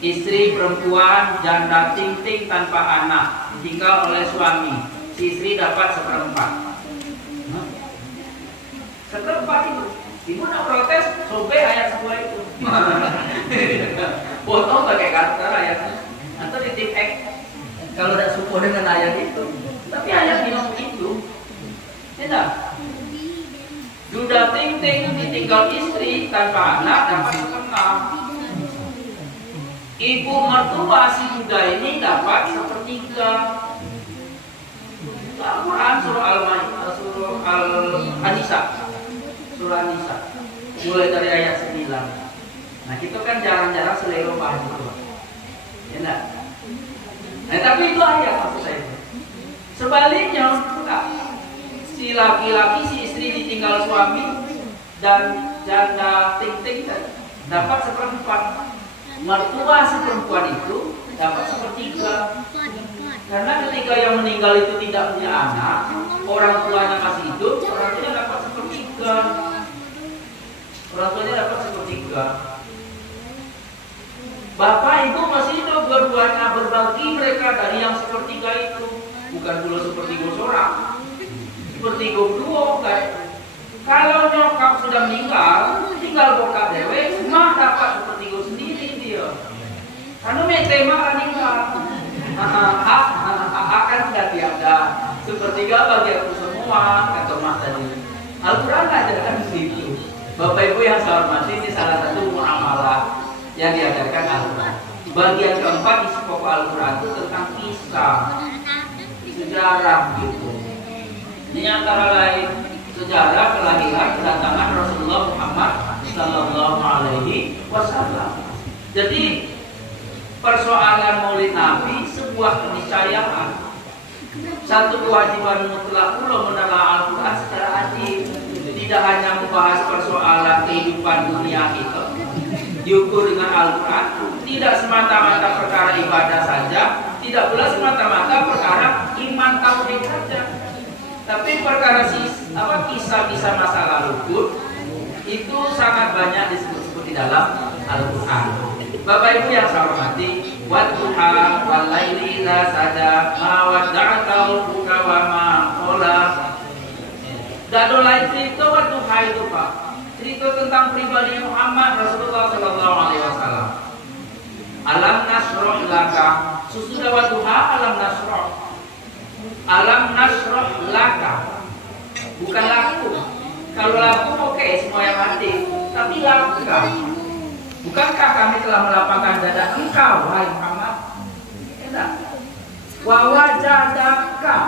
Istri perempuan janda ting-ting tanpa anak, ditinggal oleh suami, si istri dapat seperempat. Seperempat itu. Ibu nak protes, sobek ayat semua itu. Potong pakai karakter ayatnya, atau di tip X. Kalau tidak suka dengan ayat itu, tapi ayat bilang begitu. Tidak. Duda ting-ting ditinggal istri tanpa anak dapat setengah. Ibu mertua si duda ini dapat sepertiga. Al-Quran surah Al-Nisa, surah An-Nisa, mulai dari ayat 9. Nah kita kan jarang-jarang selera paham itu, ya enggak? Nah tapi itu ayat maksud saya. Sebaliknya enggak. Si laki-laki, si istri ditinggal suami dan janda ting-ting dapat seperempat. Mertua si perempuan itu dapat sepertiga. Karena ketika yang meninggal itu tidak punya anak, orang tuanya masih hidup, orang tuanya dapat sepertiga. Orang tuanya dapat sepertiga. Bapak ibu masih hidup, dua-duanya berbagi mereka dari yang sepertiga itu. Bukan pula sepertiga seorang, sepertiga dua kayak. Kalau nyokap sudah meninggal, tinggal bokap dewe, mak dapat sepertiga sendiri dia. Karena tema meninggal, akan tidak tiada. Sepertiga bagi aku semua, kata mak tadi. Al-Quran ajarkan begitu. Bapak ibu yang saya hormati, ini salah satu muamalah yang diajarkan Al-Quran. Bagian keempat isi pokok Al-Quran itu tentang kisah, sejarah gitu. Ini antara lain sejarah kelahiran kedatangan Rasulullah Muhammad Sallallahu Alaihi Wasallam. Jadi persoalan Maulid Nabi sebuah keniscayaan, satu kewajiban mutlak pula menerima Al-Quran secara adil. Tidak hanya membahas persoalan kehidupan dunia kita diukur dengan Al-Quran, tidak semata-mata perkara ibadah saja, tidak pula semata-mata perkara iman tauhid saja, tapi perkara kisah-kisah masa lalu pun itu sangat banyak disebut di dalam Al-Quran. Bapak Ibu yang saya hormati, wadduha wal laili idza saja ma wadda'aka rabbuka wa ma qala. Gado lain cerita berduha itu Pak. Cerita tentang pribadi Muhammad Rasulullah Sallallahu Alaihi Wasallam. Alam nasroh laka. Sesudah berduha alam nasroh. Alam nasroh laka. Bukan laku. Kalau laku oke, semua yang mati. Tapi laka. Bukankah kami telah melapangkan dada engkau, wahai Muhammad? Tidak. Wa wajadaka.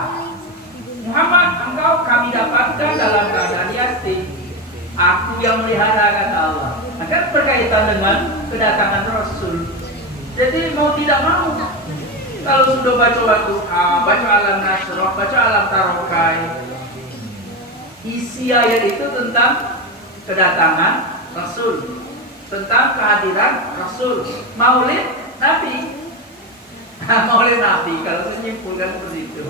Muhammad, engkau kami dapatkan dalam keadaan yatim. Aku yang melihara, kata Allah. Akan berkaitan dengan kedatangan Rasul. Jadi mau tidak mau, kalau sudah baca doa, baca alam nasroh, baca alam tarokai, isi ayat itu tentang kedatangan Rasul, tentang kehadiran Rasul. Maulid Nabi. Maulid Nabi, kalau saya menyimpulkan seperti itu.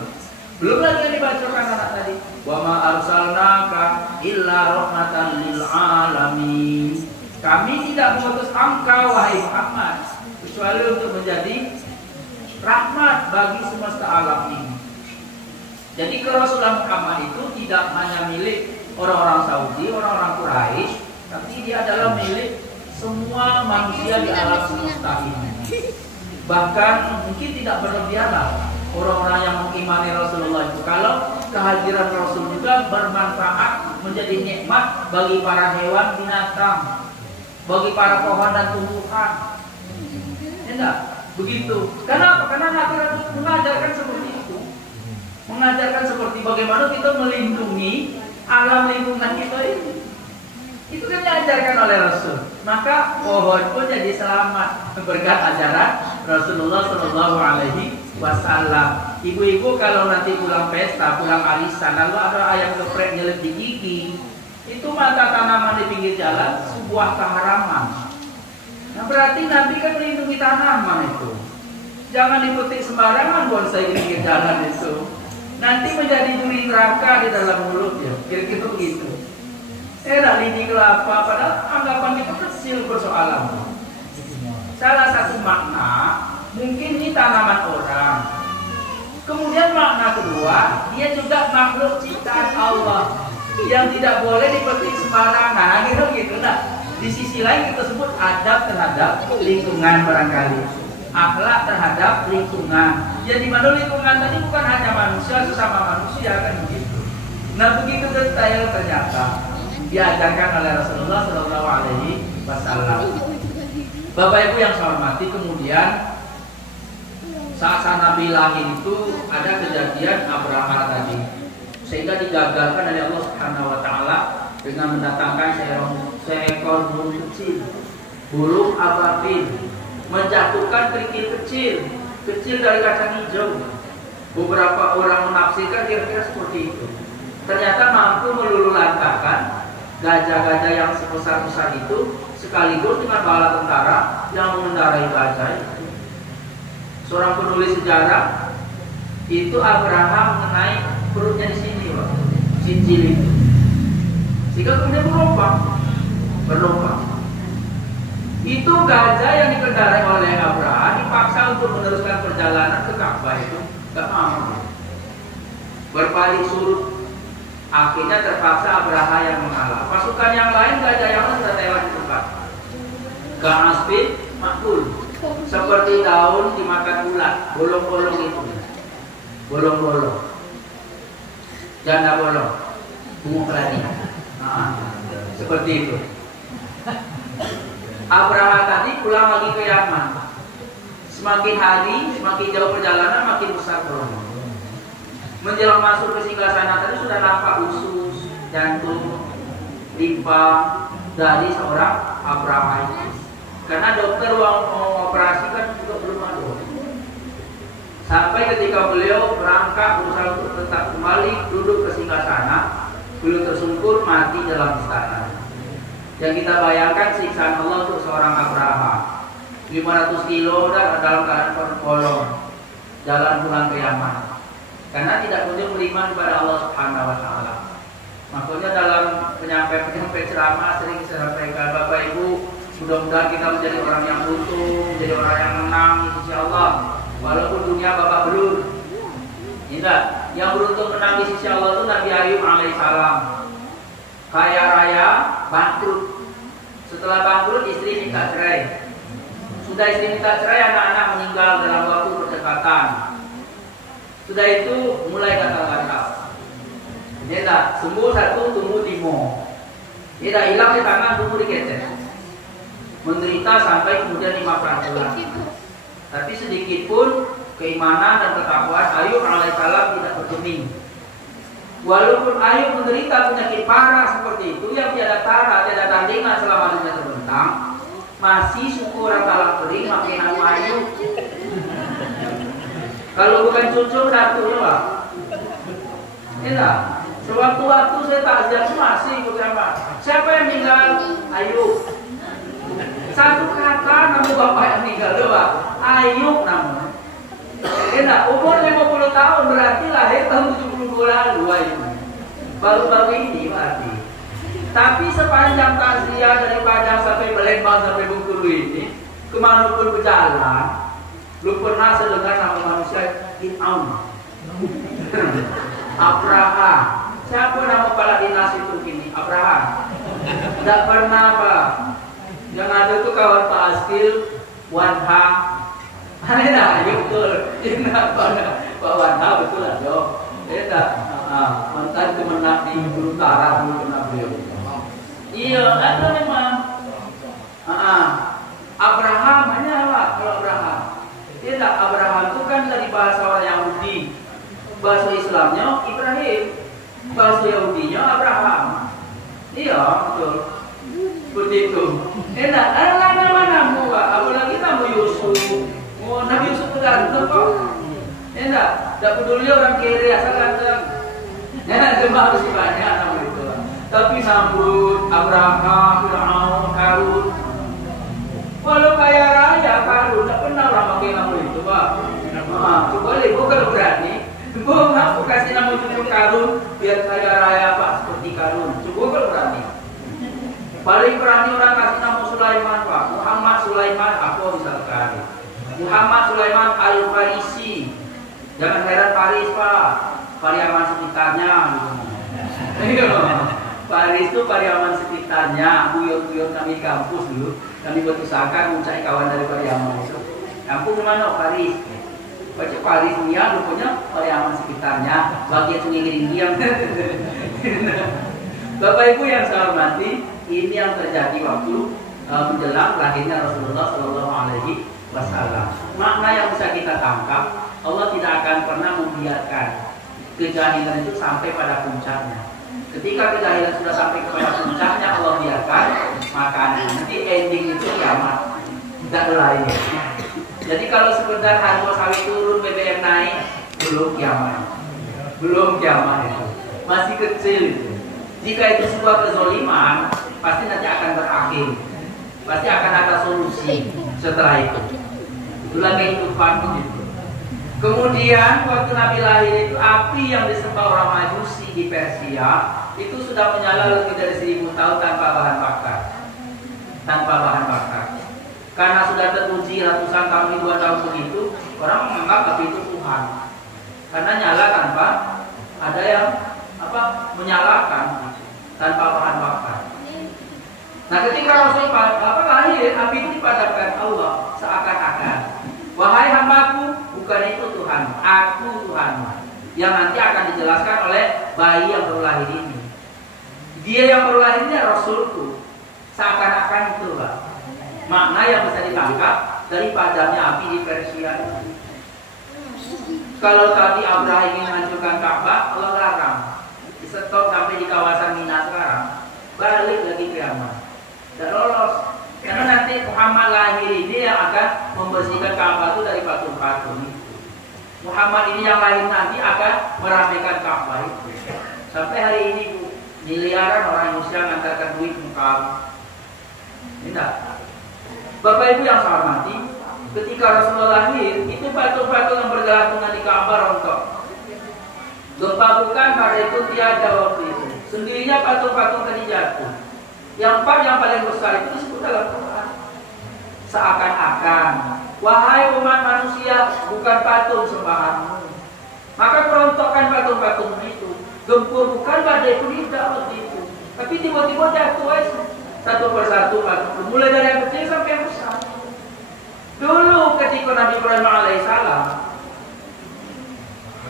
Belum lagi yang dibacakan anak tadi. Wa ma arsalnaka illa rahmatan lil alamin. Kami tidak mengutus engkau, wahai Muhammad, kecuali untuk menjadi rahmat bagi semesta alam ini. Jadi kerasulan Muhammad itu tidak hanya milik orang-orang Saudi, orang-orang Quraisy, tapi dia adalah milik semua manusia di alam semesta ini. Bahkan mungkin tidak berlebihan lah orang-orang yang mengimani Rasulullah itu, kalau kehadiran Rasul juga bermanfaat menjadi nikmat bagi para hewan binatang, bagi para pohon dan tumbuhan. Tidak begitu. Kenapa? Karena Nabi Rasul mengajarkan seperti itu, mengajarkan seperti bagaimana kita melindungi alam lingkungan kita ini. Itu kan diajarkan oleh Rasul. Maka pohon pun jadi selamat berkat ajaran Rasulullah Sallallahu Alaihi Wasallam. Ibu-ibu kalau nanti pulang pesta, pulang arisan, lalu ada ayam geprek nyelip di gigi, itu mata tanaman di pinggir jalan sebuah keharaman. Nah berarti Nabi kan melindungi tanaman itu. Jangan dipetik sembarangan bonsai di pinggir jalan itu. Nanti menjadi duri neraka di dalam mulut ya. Kira-kira begitu. Lidi kelapa, padahal anggapan itu kecil persoalan. Salah satu makna, mungkin ini tanaman orang. Kemudian makna kedua, dia juga makhluk ciptaan Allah yang tidak boleh dipetik sembarangan. Gitu. Nah, di sisi lain kita sebut adab terhadap lingkungan barangkali, akhlak terhadap lingkungan. Jadi mana lingkungan tadi bukan hanya manusia, sesama manusia kan begitu. Nah begitu detail ternyata diajarkan oleh Rasulullah Sallallahu Alaihi Wasallam. Bapak Ibu yang saya hormati, kemudian saat Nabi lahir itu ada kejadian Abraha tadi, sehingga digagalkan oleh Allah Subhanahu Wa Taala dengan mendatangkan seekor burung kecil, burung ababil, menjatuhkan kerikil kecil dari kacang hijau. Beberapa orang menafsirkan kira-kira seperti itu. Ternyata mampu meluluhlantarkan gajah-gajah yang sebesar-besar itu sekaligus dengan bala tentara yang mengendarai gajah itu. Seorang penulis sejarah itu Abraham mengenai perutnya di sini, Pak, cincin itu, sehingga kemudian berlomba. Itu gajah yang dikendarai oleh Abraham dipaksa untuk meneruskan perjalanan ke Ka'bah itu nggak mau, berpaling surut. Akhirnya terpaksa Abraha yang mengalah. Pasukan yang lain, gajah yang lain sudah tewas di tempat. Ka'asbin makul, seperti daun dimakan ulat, bolong-bolong itu, bolong-bolong, janda bolong, bunga keladi. Nah, seperti itu. Abraha tadi pulang lagi ke Yaman. Semakin hari, semakin jauh perjalanan, makin besar bolong. Menjelang masuk ke singgasana tadi sudah nampak usus, jantung, limpa dari seorang Abraha itu. Karena dokter mau mengoperasikan juga belum ada. Sampai ketika beliau berangkat berusaha untuk tetap kembali duduk ke singgasana, beliau tersungkur mati dalam istana. Yang kita bayangkan siksaan Allah untuk seorang Abraha. 500 kilo dalam keadaan bolong, jalan pulang ke Yaman. Karena tidak kunjung beriman kepada Allah Subhanahu Wa Taala. Makanya dalam penyampaian ceramah sering saya sampaikan, Bapak Ibu, mudah-mudahan kita menjadi orang yang utuh, menjadi orang yang menang di sisi Allah. Walaupun dunia babak belur. Tidak, yang beruntung menang di sisi Allah itu Nabi Ayub alaihissalam. kaya raya, bangkrut. Setelah bangkrut istri minta cerai. Sudah istri minta cerai, anak-anak meninggal dalam waktu berdekatan. Sudah itu mulai gatal-gatal. Ini tak sembuh satu, tumbuh lima. Ini tak hilang di tangan, tumbuh di ketek. Menderita sampai kemudian 15 bulan. Tapi sedikit pun keimanan dan ketakwaan Ayub alaihissalam tidak bergeming. Walaupun Ayub menderita penyakit parah seperti itu yang tiada tara, tiada tandingan selama dunia terbentang, masih suku orang talang kering makin nama Ayub. Kalau bukan cucu datu ya Pak. Iya. Sewaktu-waktu saya takziah masih beberapa. Siapa yang meninggal? Ayub. Satu kata nama bapak yang meninggal ya Pak. Ayub namanya. Iya. Umur 50 tahun berarti lahir tahun 72 lalu Ayub. Baru-baru ini berarti. Tapi sepanjang takziah dari Padang sampai Palembang sampai Bengkulu ini, kemanapun berjalan, belum pernah saya dengar nama manusia Fir'aun, Abraham. Siapa nama kepala dinas itu kini? Abraham. Tidak pernah Pak. Yang ada itu kawan Pak Askil, Wanha. Ada betul. Tidak pernah Pak Wanha betul ada. Tidak. Mantan kemenang di Utara dulu pernah beliau. Iya, ada memang. Abraham hanya apa? Kalau Abraham, tidak, Abraham itu kan dari bahasa orang Yahudi, bahasa Islamnya Ibrahim, bahasa Yahudinya Abraham. Iya, betul. Seperti itu. Tidak, ada nama-nama, apalagi nama Yusuf. Oh, Nabi Yusuf itu ganteng kok. Tidak, tidak peduli orang kiri asal ganteng. Cuma harus banyak nama itu. Tapi sambut Abraham, Fir'aun, Harun. Walau kaya raya Harun, tak pernah orang pakai nama itu Pak. Coba lihat, kalau berani, aku kasih nama cucu Harun biar kaya raya Pak seperti Harun. Coba kalau berani. Paling berani orang kasih nama Sulaiman Pak. Muhammad Sulaiman, apa misalkan? Muhammad Sulaiman Al-Farisi. Jangan heran Paris Pak. Pariaman sekitarnya gitu. Paris itu Pariaman sekitarnya. Buyut-buyut kami kampus dulu. Kami berusahakan mencari kawan dari Pariaman itu. Kampung mana? Paris. Baca Paris dia rupanya Pariaman sekitarnya. Bagian Sungai Giringgiang. Bapak Ibu yang saya hormati, ini yang terjadi waktu menjelang lahirnya Rasulullah Shallallahu Alaihi Wasallam. Makna yang bisa kita tangkap, Allah tidak akan pernah membiarkan kejahilan itu sampai pada puncaknya. Ketika kejahilan sudah sampai kepada puncaknya, Allah biarkan, maka nanti ending itu kiamat. Tidak lain. Jadi kalau sekedar harga sawit turun, BBM naik, belum kiamat. Belum kiamat itu. Masih kecil itu. Jika itu sebuah kezoliman, pasti nanti akan berakhir. Pasti akan ada solusi setelah itu. Itulah kehidupan itu. Kemudian waktu Nabi lahir itu, api yang disembah orang Majusi di Persia itu sudah menyala lebih dari 1000 tahun tanpa bahan bakar. Tanpa bahan bakar. Karena sudah teruji ratusan tahun, ribuan tahun begitu, orang menganggap api itu Tuhan. Karena nyala tanpa ada yang menyalakan tanpa bahan bakar. Nah, ketika Rasul lahir, api itu dipadamkan Allah seakan-akan, wahai hambaku, bukan itu Tuhan, aku Tuhan. Yang nanti akan dijelaskan oleh bayi yang baru lahir ini. Dia yang baru lahirnya Rasulku. Seakan-akan itu Pak. Makna yang bisa ditangkap dari padamnya api di Persia. Kalau tadi Abraham ingin menghancurkan Ka'bah, Allah larang. Di-stop sampai di kawasan Mina sekarang. Balik lagi ke Yaman. Dan lolos. Karena nanti Muhammad lahir ini yang akan membersihkan Ka'bah itu dari patung-patung. Muhammad ini yang lahir nanti akan meramaikan Ka'bah itu. Sampai hari ini miliaran orang Indonesia mengantarkan duit ke Mekah. Tidak. Bapak Ibu yang saya hormati, ketika Rasulullah lahir, itu patung-patung yang bergelantungan di Ka'bah rontok. Gempa bukan pada itu tiada waktu itu. Sendirinya patung-patung tadi jatuh. Yang paling besar itu disebut dalam Quran. Seakan-akan, wahai umat manusia, bukan patung sembahanmu. Maka kerontokkan patung-patung itu. Gempur bukan badai itu tidak waktu itu. Tapi tiba-tiba jatuh satu persatu, mulai dari yang kecil sampai yang besar. Dulu ketika Nabi Ibrahim alaihissalam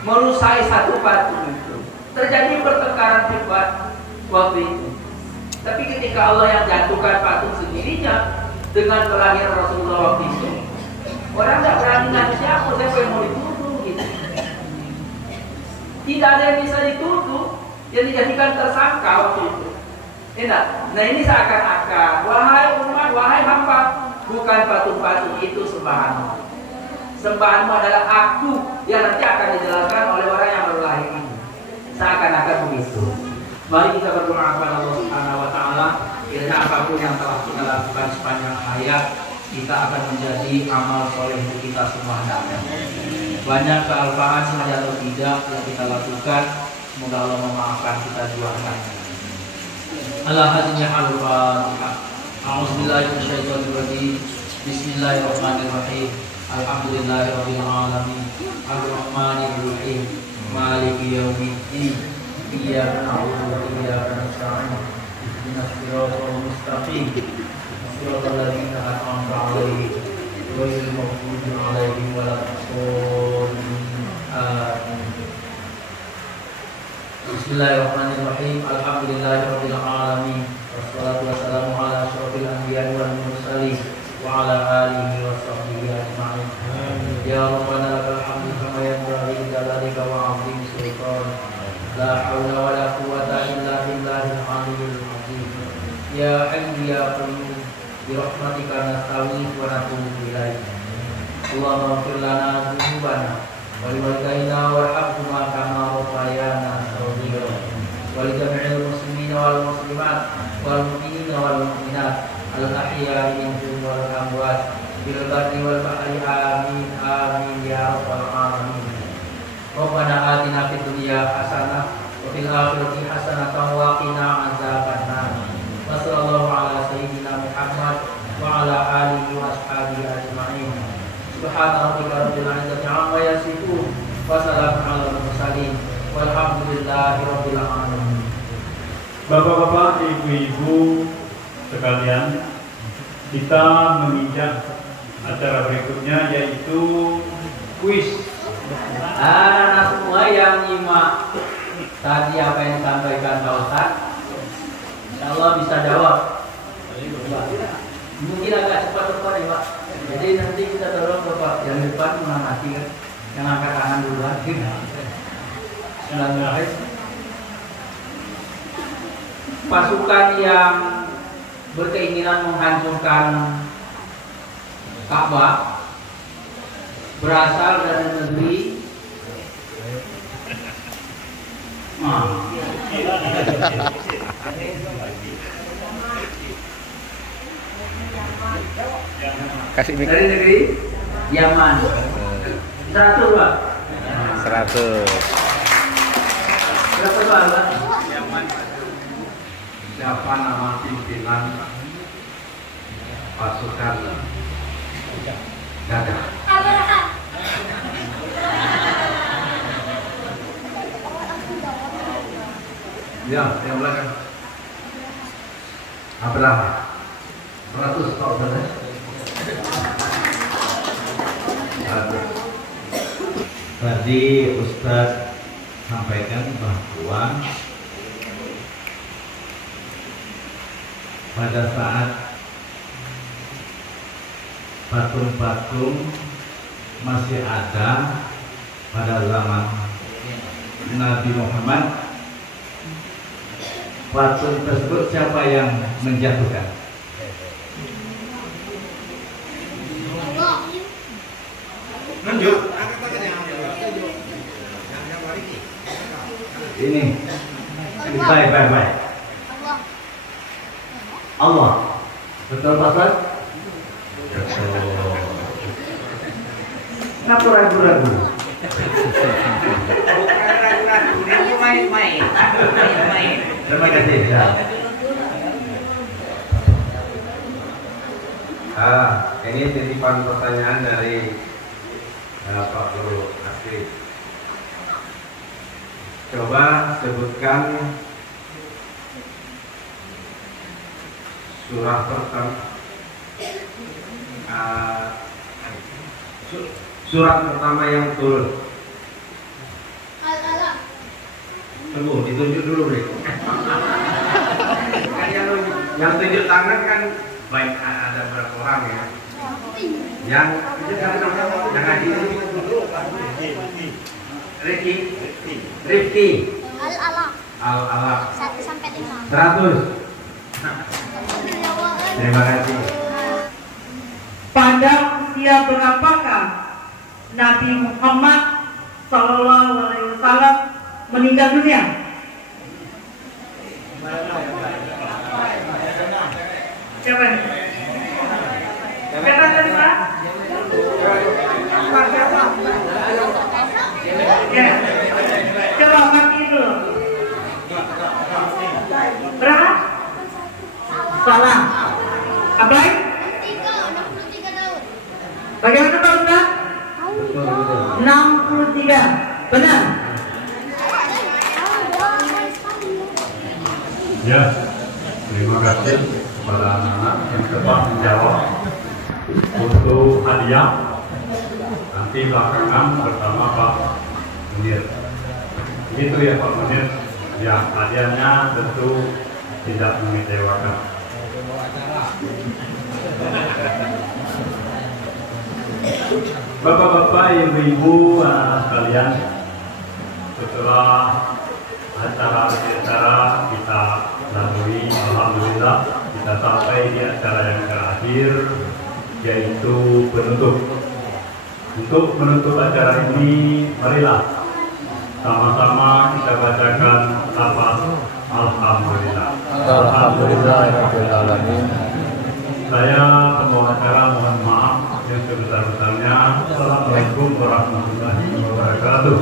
merusai satu patung itu, terjadi pertengkaran hebat waktu itu. Tapi ketika Allah yang jatuhkan patung sendirinya dengan kelahiran Rasulullah waktu itu, orang tidak berani ngadu siapa yang mau dituduh gitu. Tidak ada yang bisa dituduh, yang dijadikan tersangka waktu itu. Nah ini seakan-akan, wahai umat, wahai hamba, bukan patung-patung itu sembahanmu. Sembahanmu adalah aku yang nanti akan dijelaskan oleh orang yang baru lahir ini. Seakan-akan begitu. Mari kita berdoa kepada Allah Subhanahu wa taala, kiranya apapun yang telah kita lakukan sepanjang hayat, kita akan menjadi amal soleh kita semua hendaknya. Banyak kealpaan sengaja atau tidak yang kita lakukan, semoga Allah memaafkan kita juga hendaknya. Al-Fatihah. A'udzubillahi minasyaitonir rajim. Bismillahirrahmanirrahim. Alhamdulillahirabbil alamin. Ar-Rahmanir Rahim. Maliki yaumiddin. Iyyaka na'budu wa iyyaka nasta'in. Ihdinas siratal mustaqim. Siratal ladzina an'amta 'alaihim ghairil maghdubi 'alaihim waladdallin. Amin. Bismillahirrahmanirrahim. Alhamdulillahirabbil alamin. Wassalatu wassalamu ala asyrofil anbiya'i wal mursalin wa ala alihi wa sahbihi ajma'in. Ya Rabbana lakal hamdu kama yanbaghi li jalalika wa 'azimi sultanik. La haula wa la quwwata illa billahil aliyyil azim. Ya Hayyu ya Qayyum bi rahmatika nastaghith wa natubu ilaik. Allahumma ighfir lana dzunubana wa liwalidayna warhamhuma kama rabbayana shaghira. Wa li jami'il muslimina wal muslimat wal mu'minina wal mu'minat al ahya'i minhum wal amwat bil barri wal bahri amin amin ya rabbal alamin. Rabbana atina fid dunya hasanah wa fil akhirati hasanah wa qina adzabannar. Wa sallallahu ala sayyidina Muhammad wa ala alihi wa ashabihi ajma'in. Subhana rabbika rabbil izzati 'amma yasifun wa salamun 'alal mursalin walhamdulillahi rabbil alamin. Bapak-bapak, ibu-ibu sekalian, kita menginjak acara berikutnya yaitu kuis. Anak semua yang nyimak tadi apa yang disampaikan Pak Ustaz, insyaallah bisa jawab. Mungkin agak cepat-cepat ya Pak. Jadi nanti kita tolong Bapak yang depan mengamati kan, yang angkat tangan duluan. Pasukan yang berkeinginan menghancurkan Ka'bah berasal dari negeri dari negeri Yaman. 100 Pak. 100. Berapa Pak? Siapa nama pimpinan pasukan gagah? Ya, yang belakang. Abraham. 100 Pak Ustaz. Tadi Ustaz sampaikan bahwa pada saat patung-patung masih ada pada zaman Nabi Muhammad, patung tersebut siapa yang menjatuhkan? Nunjuk. Ini baik. Allah. Betul Pak Ustaz? Betul. Kenapa ragu-ragu? Main. Terima kasih. Ya. Ini titipan pertanyaan dari Pak Guru Asri. Coba sebutkan surah pertama surat pertama yang turun. Tunggu, ditunjuk dulu deh. Kan yang tunjuk tangan kan baik ada berapa orang ya? Yang ngaji Rifki. Al-Alaq. 1 sampai 5. 100. Terima kasih. Pada usia berapakah Nabi Muhammad SAW meninggal dunia? Siapa ini? Siapa tadi Pak? Pak siapa? Ya. Coba kaki dulu. Berapa? Salah. Abai? 63 tahun. Bagaimana Pak Ustaz? 63. Benar? Ya, terima kasih kepada anak-anak yang tepat menjawab. Untuk hadiah nanti belakangan bersama Pak Munir. Gitu ya Pak Munir. Ya, hadiahnya tentu tidak mengecewakan. Bapak-bapak, ibu-ibu, anak sekalian, setelah acara kita lalui, alhamdulillah kita sampai di acara yang terakhir, yaitu penutup. Untuk menutup acara ini, marilah sama-sama kita bacakan lafaz alhamdulillah. Alhamdulillahirabbil alamin. Saya pembawa acara mohon maaf yang sebesar-besarnya. Assalamualaikum warahmatullahi wabarakatuh.